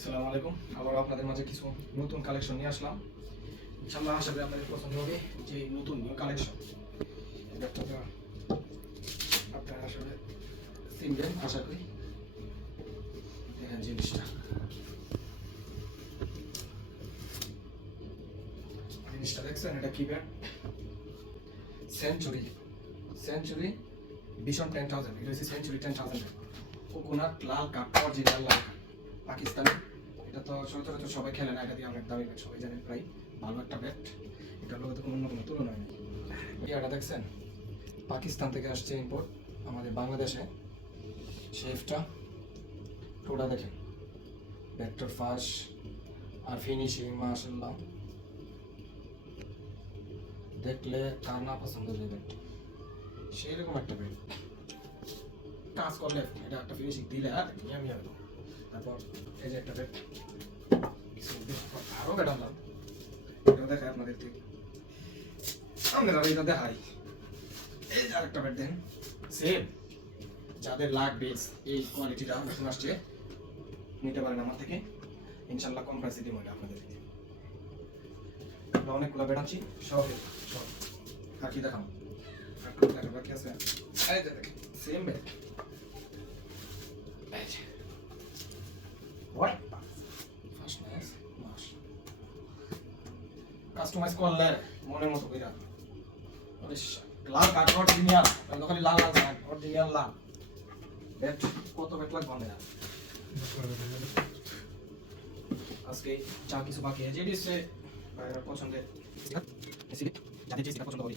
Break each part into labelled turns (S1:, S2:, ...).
S1: আসসালামু আলাইকুম। আবার আপনাদের মাঝে কিছু নতুন কালেকশন নিয়ে আসলাম। ইনশাল্লাহ আশা করি আপনাদের পছন্দ হবে যে নতুন কালেকশন আপনারা আসলে চিনবেন আশা করি। দেখেন জিনিসটা। জিনিসটা দেখছেন, এটা কি ব্যাগ? সেঞ্চুরি সেঞ্চুরি ভীষণ টেন থাউজেন্ড এটা হচ্ছে সেঞ্চুরি টেন থাউজেন্ড কোকোনাট লাল কাপ অরিজিনাল লাল কাপ পাকিস্তানি। এটা তো সচরাচর সবাই খেলে না, এটা দিয়ে অনেক দামি ব্যাট সবাই জানেন প্রায় ভালো একটা ব্যাট এটার লোক অন্য কোনো তুলনা নেই ইয়াটা দেখছেন, পাকিস্তান থেকে আসছে ইম্পোর্ট আমাদের বাংলাদেশে। শেফটা টোটা দেখেন ব্যাটটার ফাঁস আর ফিনিশিং মাশাল্লাহ দেখলে কার না পছন্দ হবে ব্যাট সেরকম একটা ব্যাট কাজ করলে এটা একটা ফিনিশিং দিলে আর আমি আমি তারপর এই যে একটা ব্যাট আরও ব্যাট আনলাম এটাও দেখাই আপনাদের ঠিক এটা দেখাই। এই যে আরেকটা ব্যাট দেন। সেম যাদের লাগবে এই কোয়ালিটিটা আসছে, নিতে পারেন আমার থেকে। ইনশাল্লাহ কম প্রাইসে দিব এটা আমরা অনেকগুলো ব্যাট আনছি। সব আর কি দেখাম আর আছে? দেখেন সেম ব্যাট কাস্টমাইজ করলে মনের মতো কইরা। লাল কাঠ, অরিজিনাল। খালি লাল লাল কাঠ, অরিজিনাল লাল। বেট কত বেট লাগবে না আজকে যা কিছু বাকি আছে যেটি হচ্ছে পছন্দের। এসিডি, যাদের যে পছন্দ করি।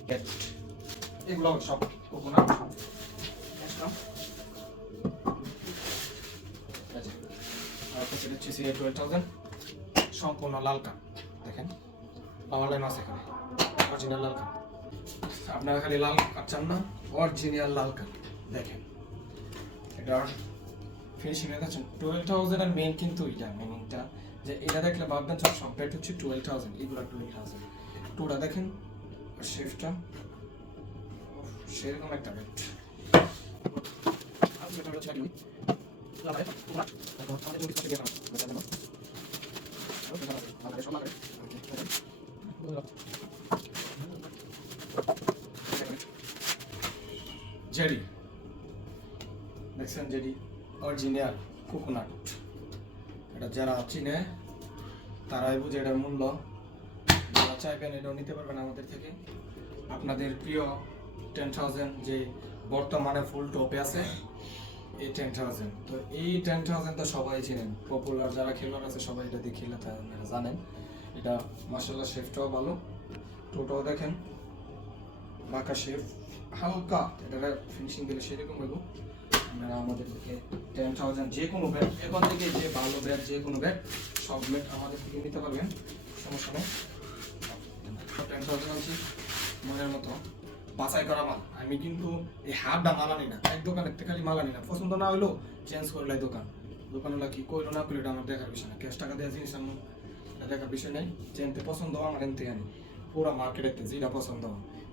S1: দেখেন সব আছে হচ্ছে সিএ টুয়েলভ থাউজেন্ড সম্পূর্ণ লাল কাপ দেখেন পাওয়ার লাইন আছে এখানে অরিজিনাল আপনারা খালি লাল কাপ চান না অরিজিনাল লাল কাপ। দেখেন এটার ফিনিশিং দেখাচ্ছেন টুয়েলভ থাউজেন্ড আর মেন কিন্তু এটা মেনিংটা যে এটা দেখলে ভাববেন সব সব ব্যাট হচ্ছে টুয়েলভ থাউজেন্ড এগুলো টুয়েলভ থাউজেন্ড টুটা দেখেন, আর শেফটা সেরকম একটা এটা লাভারে আমাদের জেডি দেখছেন জেডি অরিজিনাল কোকোনাট এটা যারা চিনে, তারাই বুঝে এটার মূল্য। যারা চাইবেন এটাও নিতে পারবেন আমাদের থেকে। আপনাদের প্রিয় টেন থাউজেন্ড যে বর্তমানে ফুল টপে আছে, এই টেন থাউজেন্ড তো এই টেন থাউজেন্ড তো সবাই চিনেন। পপুলার যারা খেলোয়াড় আছে, সবাই এটা দিয়ে খেলে জানেন। এটা মার্শাল্লাহ শেফটাও ভালো। টোটাও দেখেন। বাঁকা শেফ হালকা এটা ফিনিশিং দিলে সেরকম হইব। আপনারা আমাদের থেকে টেন থাউজেন্ড যে কোনো ব্যাট এখন থেকে যে ভালো ব্যাট যে কোনো ব্যাট সব ব্যাট আমাদের থেকে নিতে পারবেন। সমস্যা নেই। টেন থাউজেন্ড আনছি, মনের মতো। বাছাই করা মাল। আমি কিন্তু এই হাফটা মালানি না। এক দোকানের থেকে খালি মালানি না। পছন্দ না হইল চেঞ্জ করলে দোকান। দোকানওয়ালা কি কইলো না করল আমার দেখার বিষয় না। ক্যাশ টাকা দেওয়া জিনিস আমার দেখার বিষয় নেই। যেনতে পছন্দ আমার এনতে আনি। পুরো মার্কেটে যেটা পছন্দ হয়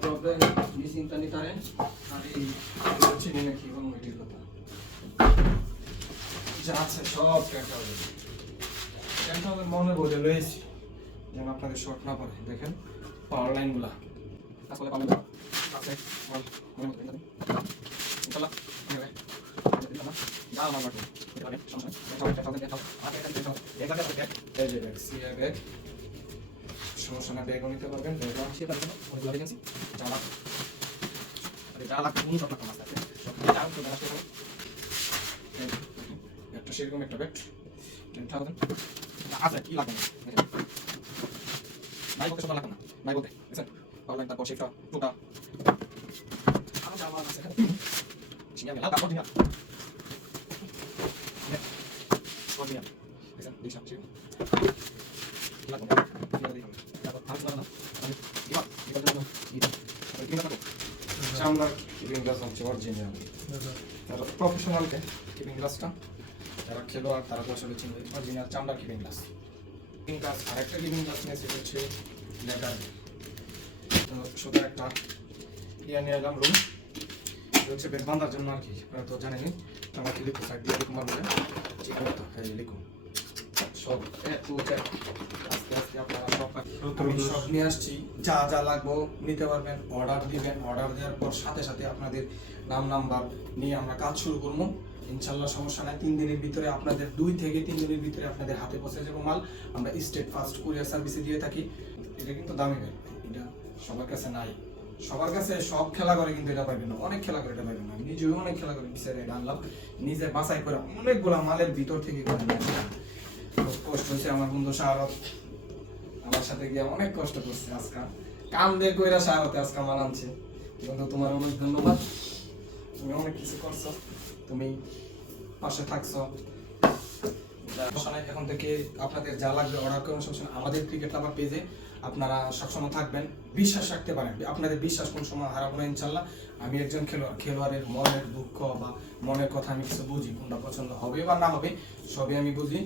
S1: প্রবলেম নিশ্চিন্তা নিতে পারেন আর এই কথা। যা আছে সব টেন থাউজেন্ড টেন থাউজেন্ড মনে বলে রয়েছি যেন আপনাদের শর্ট না পড়ে। দেখেন পাওয়ার লাইনগুলা আসলে পাবেন। আছে দেখেন ইনশাআল্লাহ যা আমার বাটু সমস্যা নেই। সমস্যা না ব্যাগও নিতে পারবেন ব্যাগও পারবেন ওইগুলো ভ্যাকেন্সি যা লাখ যা লাখ তুমি সব টাকা মাস আছে যা তো আসতে পারবেন একটা সেরকম একটা ব্যাগ টেন থাউজেন্ড আছে, কি লাগবে নাই বলতে শোনা লাগবে না। নাই বলতে বুঝছেন পাওয়ার তারপর শেফটা টোটা। আরও যা মাল আছে। সিঙ্গা মেলা তারপর অরিজিনাল বুঝছেন দিশা ছিল লাগবে তারপর আজ না আমি দিবা দিবা দিবা দিবা দিবা দিবা চামড়ার কিপিং গ্লাস হচ্ছে অরিজিনাল তারা প্রফেশনালকে কিপিং গ্লাসটা যারা খেলোয়াড়, তারা তো আসলে চিনবে অরিজিনাল চামড়ার কিপিং গ্লাস কিপিং গ্লাস আরেকটা কিপিং গ্লাস নিয়ে সেটা হচ্ছে লেদার তো শুধু একটা ইয়ে নিয়ে এলাম রুম হচ্ছে বেড বাঁধার জন্য আর কি তো জানেনই। আমাকে লিখো সাইড দিয়ে লিখুন হ্যাঁ লিখুন সব যা যা লাগবো, নিতে পারবেন অর্ডার দিবেন। অর্ডার দেওয়ার পর সাথে সাথে আপনাদের নাম নাম্বার নিয়ে আমরা কাজ শুরু করব। ইনশাল্লাহ সমস্যা নাই। তিন দিনের ভিতরে আপনাদের, দুই থেকে তিন দিনের ভিতরে আপনাদের হাতে পৌঁছে যাব মাল। আমরা স্টেট ফার্স্ট কুরিয়ার সার্ভিসে দিয়ে থাকি। এটা কিন্তু দামি এটা সবার কাছে নাই। সবার কাছে সব খেলা করে কিন্তু এটা পাইবেন না। অনেক খেলা করে এটা পাইবেন না। নিজেও অনেক খেলা করে বিচারে আনলাম। নিজে বাছাই করে অনেকগুলা মালের ভিতর থেকে করে তো কষ্ট হয়েছে আমার বন্ধু শাহরত আমার সাথে গিয়ে অনেক কষ্ট করছে আজকা। দিয়ে কইরা শাহরতে আজকা মানানছে বন্ধু, তোমার অনেক ধন্যবাদ। তুমি অনেক কিছু করছ। তুমি পাশে থাকছো। এখন থেকে আপনাদের যা লাগবে অর্ডার করুন নাই। আমাদের ক্রিকেট লাভার পেজে আপনারা সবসময় থাকবেন। বিশ্বাস রাখতে পারেন। আপনাদের বিশ্বাস কোন সময় হারাবো না, ইনশাল্লাহ। আমি একজন খেলোয়াড়, খেলোয়াড়ের মনের দুঃখ বা মনের কথা আমি কিছু বুঝি, কোনটা পছন্দ হবে বা না হবে, সবই আমি বুঝি।